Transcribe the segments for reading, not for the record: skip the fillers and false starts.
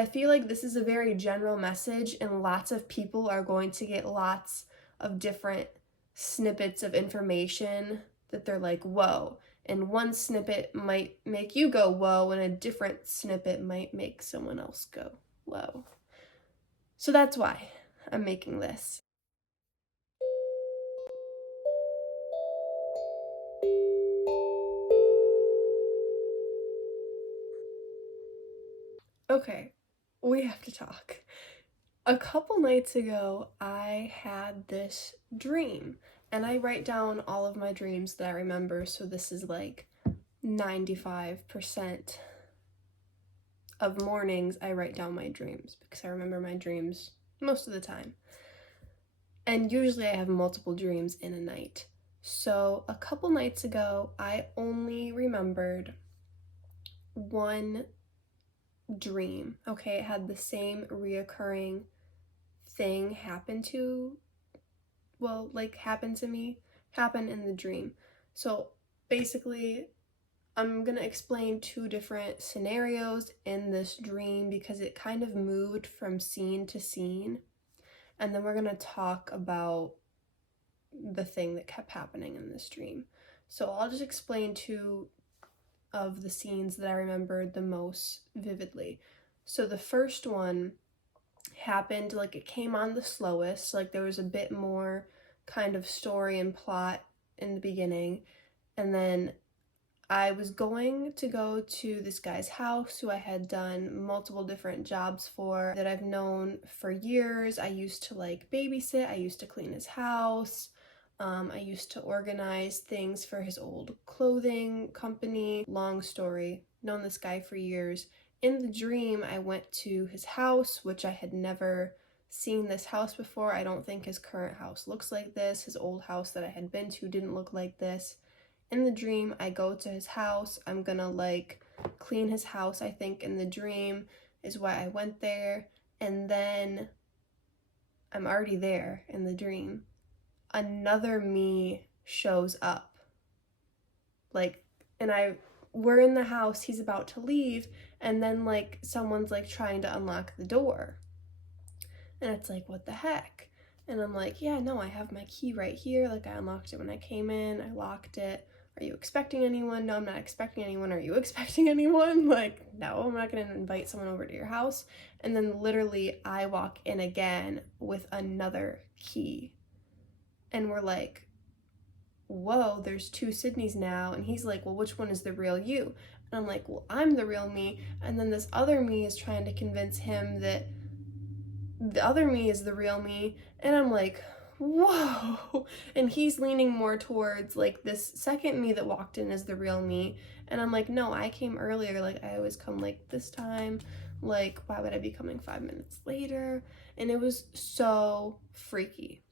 I feel like this is a very general message, and lots of people are going to get lots of different snippets of information that they're like, whoa. And one snippet might make you go, whoa, and a different snippet might make someone else go, whoa. So that's why I'm making this. Okay, we have to talk. A couple nights ago, I had this dream, and I write down all of my dreams that I remember, so this is like 95% of mornings I write down my dreams because I remember my dreams most of the time. And usually I have multiple dreams in a night. So a couple nights ago, I only remembered one dream. Okay, it had the same reoccurring thing happen to me, happen in the dream. So basically, I'm gonna explain two different scenarios in this dream because it kind of moved from scene to scene, and then we're gonna talk about the thing that kept happening in this dream. So I'll just explain two of the scenes that I remembered the most vividly. So the first one happened, like, it came on the slowest, like there was a bit more kind of story and plot in the beginning, and then I was going to go to this guy's house who I had done multiple different jobs for that I've known for years. I used to like babysit, I used to clean his house, I used to organize things for his old clothing company. Long story, known this guy for years. In the dream, I went to his house, which I had never seen this house before. I don't think his current house looks like this. His old house that I had been to didn't look like this. In the dream, I go to his house. I'm gonna like clean his house, I think, in the dream is why I went there. And then I'm already there in the dream. Another me shows up. Like, and we're in the house, he's about to leave, and then like someone's like trying to unlock the door. And it's like, what the heck? And I'm like, yeah, no, I have my key right here. Like, I unlocked it when I came in, I locked it. Are you expecting anyone? No, I'm not expecting anyone. Are you expecting anyone? Like, no, I'm not gonna invite someone over to your house. And then literally I walk in again with another key. And we're like, whoa, there's two Sydneys now. And he's like, well, which one is the real you? And I'm like, well, I'm the real me. And then this other me is trying to convince him that the other me is the real me. And I'm like, whoa. And he's leaning more towards like this second me that walked in is the real me. And I'm like, no, I came earlier. Like, I always come like this time. Like, why would I be coming 5 minutes later? And it was so freaky.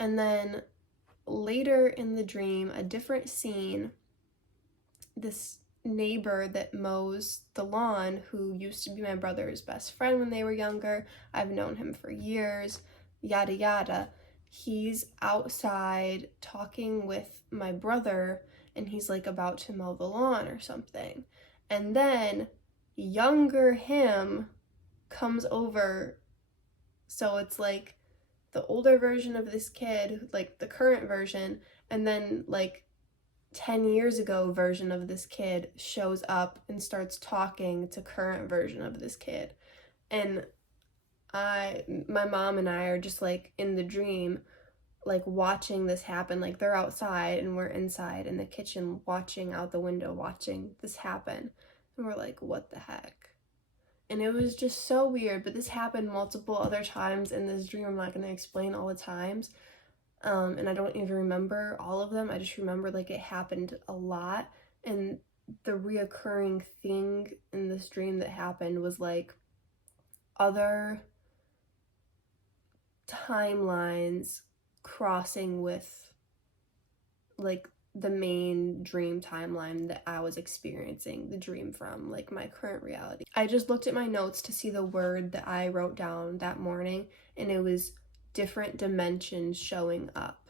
And then later in the dream, a different scene, this neighbor that mows the lawn, who used to be my brother's best friend when they were younger, I've known him for years, yada yada, he's outside talking with my brother, and he's like about to mow the lawn or something. And then younger him comes over, so it's like the older version of this kid, like the current version, and then like 10 years ago version of this kid shows up and starts talking to current version of this kid. And my mom and I are just like in the dream, like watching this happen. Like, they're outside and we're inside in the kitchen watching out the window, watching this happen. And we're like, what the heck? And it was just so weird. But this happened multiple other times in this dream. I'm not going to explain all the times. And I don't even remember all of them. I just remember like it happened a lot. And the reoccurring thing in this dream that happened was like other timelines crossing with like the main dream timeline that I was experiencing the dream from, like my current reality. I just looked at my notes to see the word that I wrote down that morning, and it was different dimensions showing up.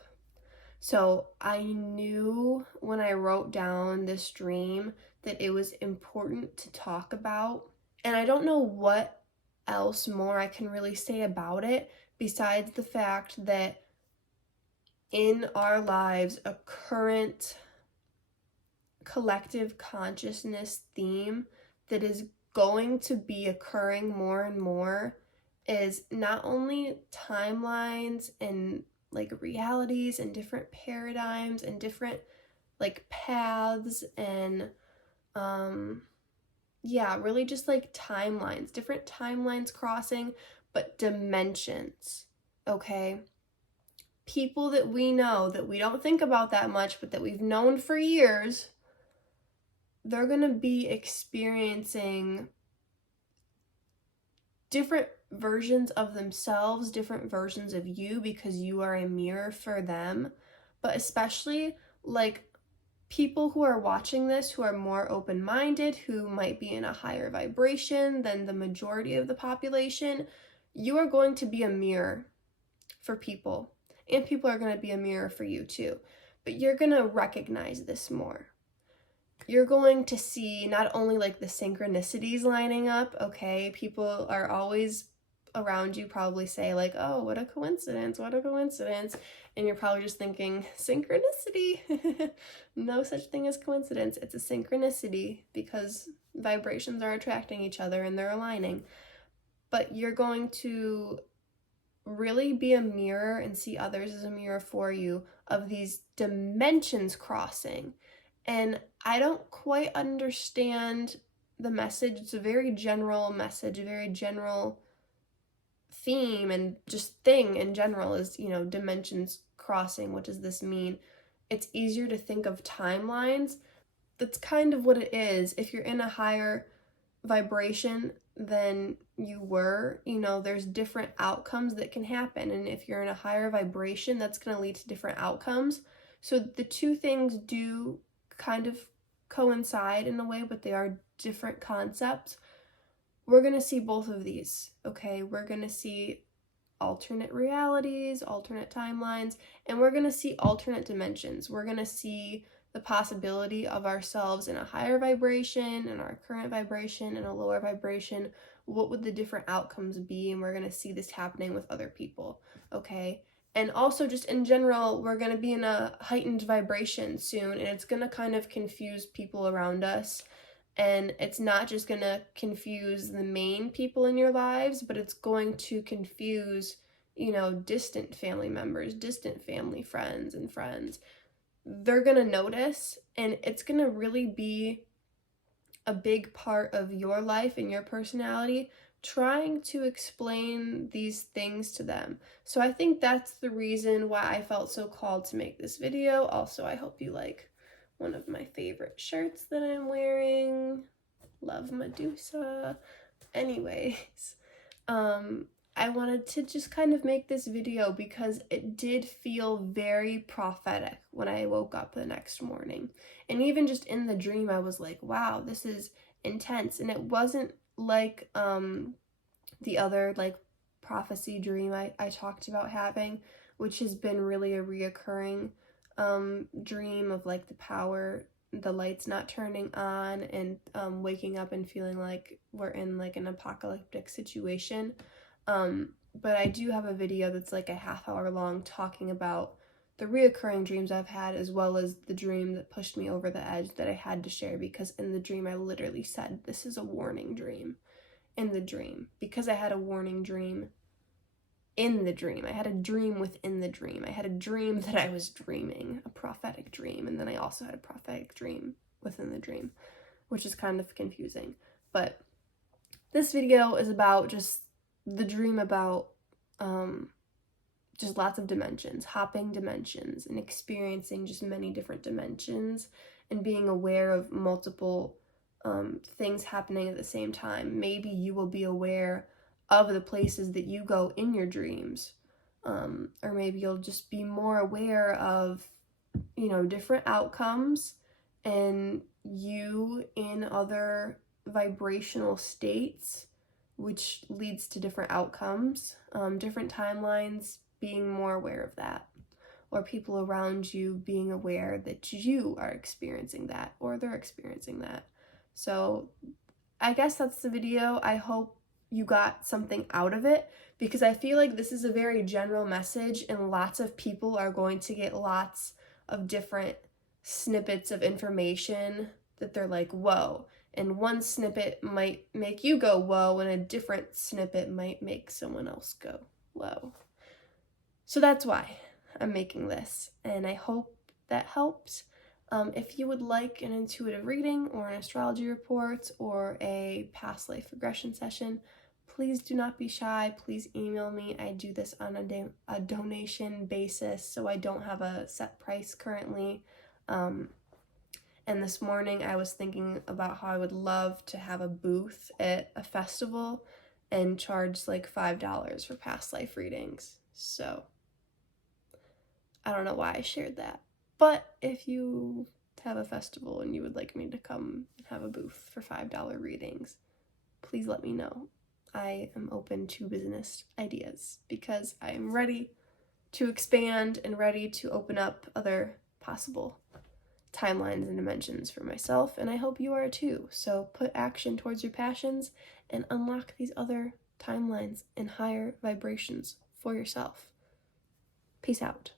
So I knew when I wrote down this dream that it was important to talk about And I don't know what else more I can really say about it besides the fact that in our lives, a current collective consciousness theme that is going to be occurring more and more is not only timelines and like realities and different paradigms and different like paths and really just like timelines, different timelines crossing, but dimensions, okay? People that we know that we don't think about that much, but that we've known for years, they're going to be experiencing different versions of themselves, different versions of you, because you are a mirror for them. But especially like people who are watching this who are more open-minded, who might be in a higher vibration than the majority of the population, you are going to be a mirror for people, and people are going to be a mirror for you too. But you're going to recognize this more. You're going to see not only like the synchronicities lining up, okay? People are always around you probably say like, oh, what a coincidence, what a coincidence. And you're probably just thinking, synchronicity. No such thing as coincidence. It's a synchronicity because vibrations are attracting each other and they're aligning. But you're going to really be a mirror and see others as a mirror for you of these dimensions crossing. And I don't quite understand the message. It's a very general message, a very general theme and just thing in general is, you know, dimensions crossing. What does this mean? It's easier to think of timelines. That's kind of what it is. If you're in a higher vibration than you were, you know, there's different outcomes that can happen. And if you're in a higher vibration, that's going to lead to different outcomes. So the two things do kind of coincide in a way, but they are different concepts. We're going to see both of these, okay? We're going to see alternate realities, alternate timelines, and we're going to see alternate dimensions. We're going to see the possibility of ourselves in a higher vibration, in our current vibration, in a lower vibration. What would the different outcomes be? And we're going to see this happening with other people, okay? And also just in general, we're going to be in a heightened vibration soon, and it's going to kind of confuse people around us. And it's not just going to confuse the main people in your lives, but it's going to confuse, you know, distant family members, distant family friends and friends. They're going to notice, and it's going to really be a big part of your life and your personality, trying to explain these things to them. So I think that's the reason why I felt so called to make this video. Also, I hope you like one of my favorite shirts that I'm wearing. Love Medusa. Anyways, I wanted to just kind of make this video because it did feel very prophetic when I woke up the next morning. And even just in the dream, I was like, wow, this is intense. And it wasn't like the other like prophecy dream I talked about having, which has been really a reoccurring dream of like the power, the lights not turning on, and waking up and feeling like we're in like an apocalyptic situation. But I do have a video that's like a half-hour long talking about the reoccurring dreams I've had, as well as the dream that pushed me over the edge that I had to share, because in the dream I literally said, this is a warning dream in the dream, because I had a warning dream in the dream. I had a dream within the dream. I had a dream that I was dreaming, a prophetic dream, and then I also had a prophetic dream within the dream, which is kind of confusing. But this video is about just the dream about just lots of dimensions, hopping dimensions, and experiencing just many different dimensions, and being aware of multiple things happening at the same time. Maybe you will be aware of the places that you go in your dreams, or maybe you'll just be more aware of, you know, different outcomes and you in other vibrational states, which leads to different outcomes, different timelines, being more aware of that, or people around you being aware that you are experiencing that, or they're experiencing that. So I guess that's the video. I hope you got something out of it, because I feel like this is a very general message and lots of people are going to get lots of different snippets of information that they're like, whoa. And one snippet might make you go, whoa, and a different snippet might make someone else go, whoa. So that's why I'm making this, and I hope that helps. If you would like an intuitive reading or an astrology report or a past life regression session, please do not be shy. Please email me. I do this on a donation basis, so I don't have a set price currently. And this morning I was thinking about how I would love to have a booth at a festival and charge like $5 for past life readings. So I don't know why I shared that. But if you have a festival and you would like me to come and have a booth for $5 readings, please let me know. I am open to business ideas because I am ready to expand and ready to open up other possible timelines and dimensions for myself, and I hope you are too. So put action towards your passions and unlock these other timelines and higher vibrations for yourself. Peace out.